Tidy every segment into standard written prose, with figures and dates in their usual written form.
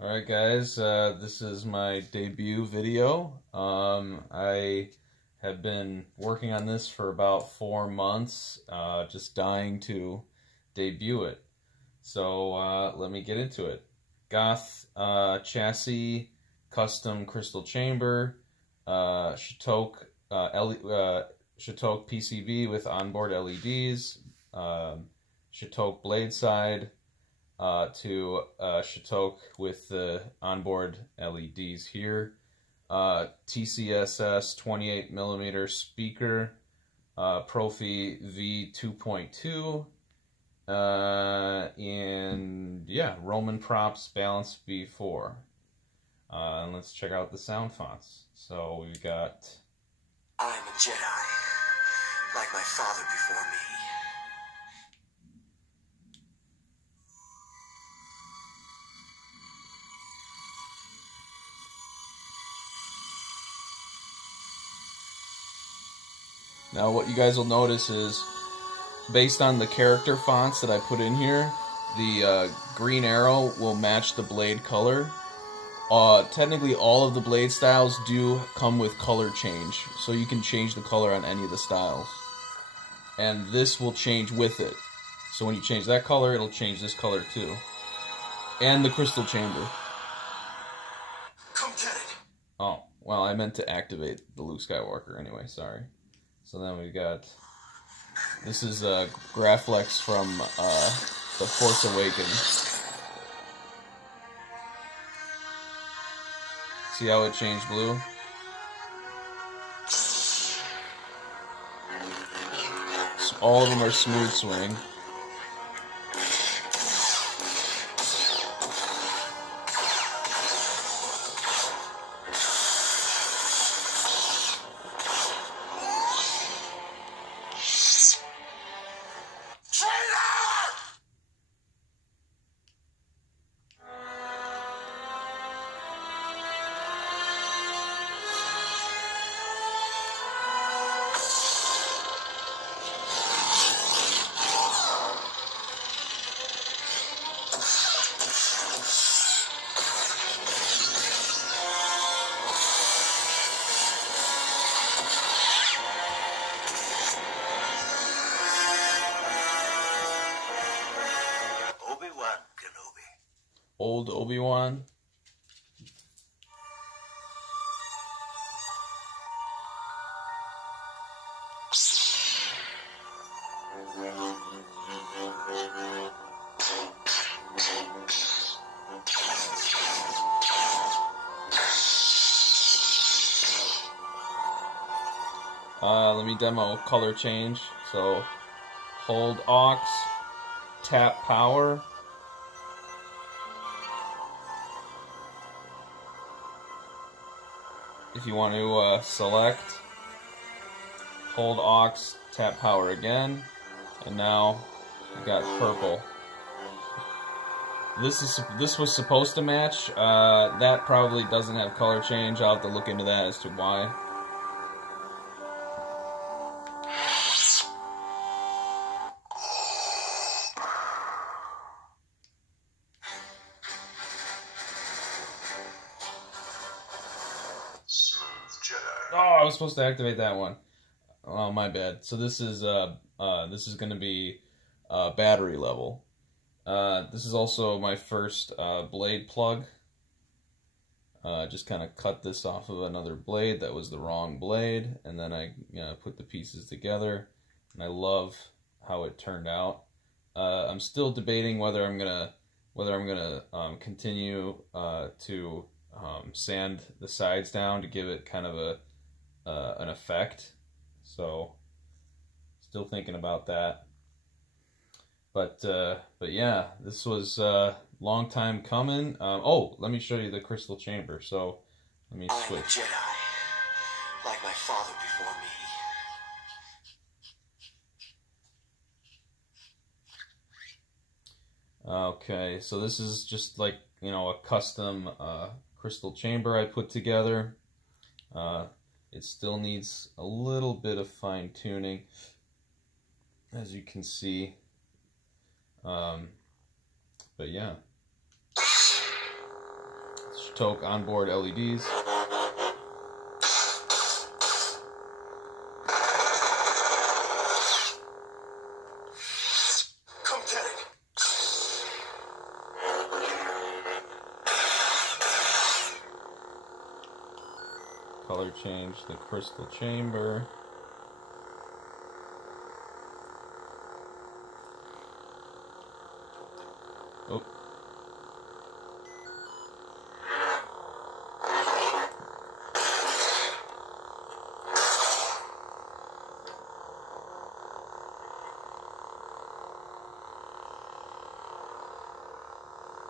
Alright guys, this is my debut video. I have been working on this for about 4 months, just dying to debut it. So let me get into it. Goth chassis, custom crystal chamber, Shitoke PCB with onboard LEDs, Shitoke blade side, to Shitoke with the onboard LEDs here. TCSS 28mm speaker, Profi V2.2, and yeah, Roman props balance V4. And let's check out the sound fonts. So we've got I'm a Jedi, like my father before me. Now what you guys will notice is, based on the character fonts that I put in here, the green arrow will match the blade color. Technically all of the blade styles do come with color change, so you can change the color on any of the styles. And this will change with it. So when you change that color, it'll change this color too. And the crystal chamber. Come get it. Oh, well, I meant to activate the Luke Skywalker anyway, sorry. So then we've got, this is Graflex from The Force Awakens. See how it changed blue? So all of them are smooth swing. Old Obi-Wan. Let me demo color change. So hold aux, tap power. If you want to select, hold aux, tap power again, and now you got purple. This was supposed to match. That probably doesn't have color change. I'll have to look into that as to why. Oh, I was supposed to activate that one. Oh, my bad. So this is going to be battery level. This is also my first blade plug. Just kind of cut this off of another blade that was the wrong blade, and then I put the pieces together, and I love how it turned out. I'm still debating whether I'm gonna continue to sand the sides down to give it kind of an effect. So still thinking about that. But yeah, this was a long time coming. Oh, let me show you the crystal chamber. So let me switch. I'm a Jedi, like my father before me. Okay, so this is just like, a custom crystal chamber I put together. It still needs a little bit of fine tuning, as you can see. But yeah. toke onboard LEDs. Come get it. Color change the crystal chamber. Oh.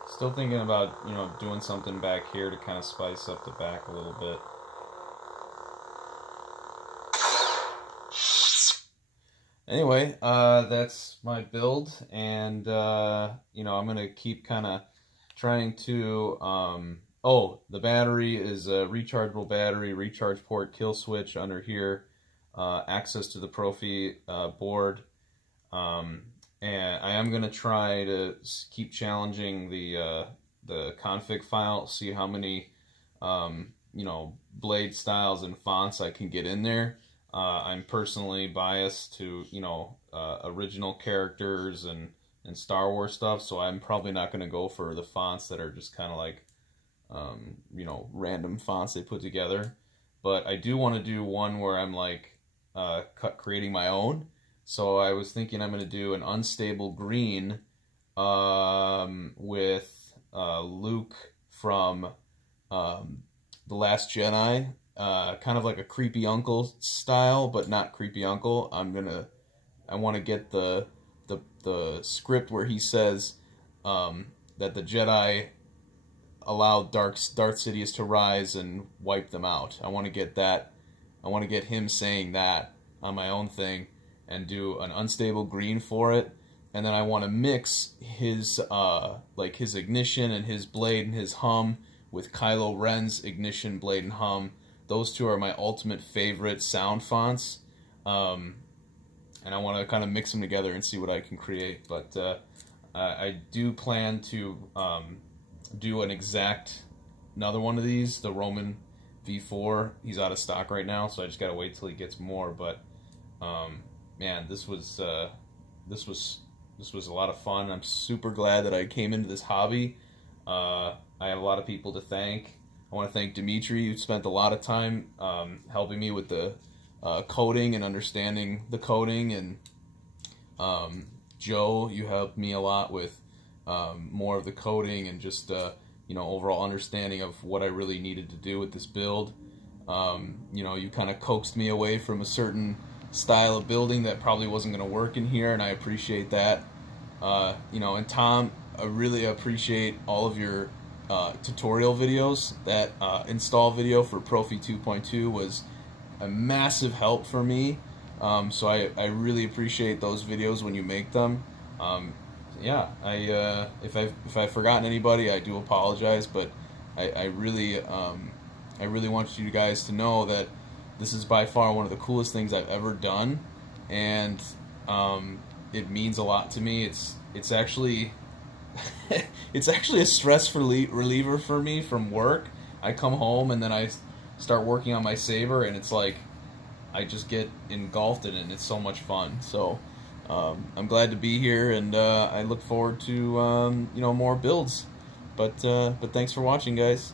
Still thinking about, you know, doing something back here to kind of spice up the back a little bit. Anyway, that's my build, and you know, I'm gonna keep kind of trying to. Oh, the battery is a rechargeable battery, recharge port, kill switch under here, access to the Profi board. And I am gonna try to keep challenging the config file, see how many you know, blade styles and fonts I can get in there. I'm personally biased to, you know, original characters and Star Wars stuff, so I'm probably not gonna go for the fonts that are just kind of like you know, random fonts they put together. But I do want to do one where I'm like creating my own. So I was thinking I'm going to do an unstable green with Luke from The Last Jedi, kind of like a creepy uncle style, but not creepy uncle. I want to get the script where he says that the Jedi allowed Darth Sidious to rise and wipe them out. I want to get that. I want to get him saying that on my own thing, and do an unstable green for it, and then I want to mix his like his ignition and his blade and his hum with Kylo Ren's ignition, blade, and hum. Those two are my ultimate favorite sound fonts, and I want to kind of mix them together and see what I can create. But I do plan to do another one of these, the Roman V4. He's out of stock right now, so I just gotta wait till he gets more. But man, this was a lot of fun. I'm super glad that I came into this hobby. I have a lot of people to thank. I want to thank Dimitri, who spent a lot of time helping me with the coding and understanding the coding, and Joe, you helped me a lot with more of the coding and just you know, overall understanding of what I really needed to do with this build. You know, you kind of coaxed me away from a certain style of building that probably wasn't going to work in here, and I appreciate that. You know, and Tom, I really appreciate all of your tutorial videos. That install video for Profi 2.2 was a massive help for me, so I really appreciate those videos when you make them. Yeah, if I've forgotten anybody, I do apologize, but I really want you guys to know that this is by far one of the coolest things I've ever done, and it means a lot to me. It's actually it's actually a stress reliever for me from work. I come home and then I start working on my saber, and it's like I just get engulfed in it, and it's so much fun. So I'm glad to be here, and I look forward to you know, more builds. But thanks for watching, guys.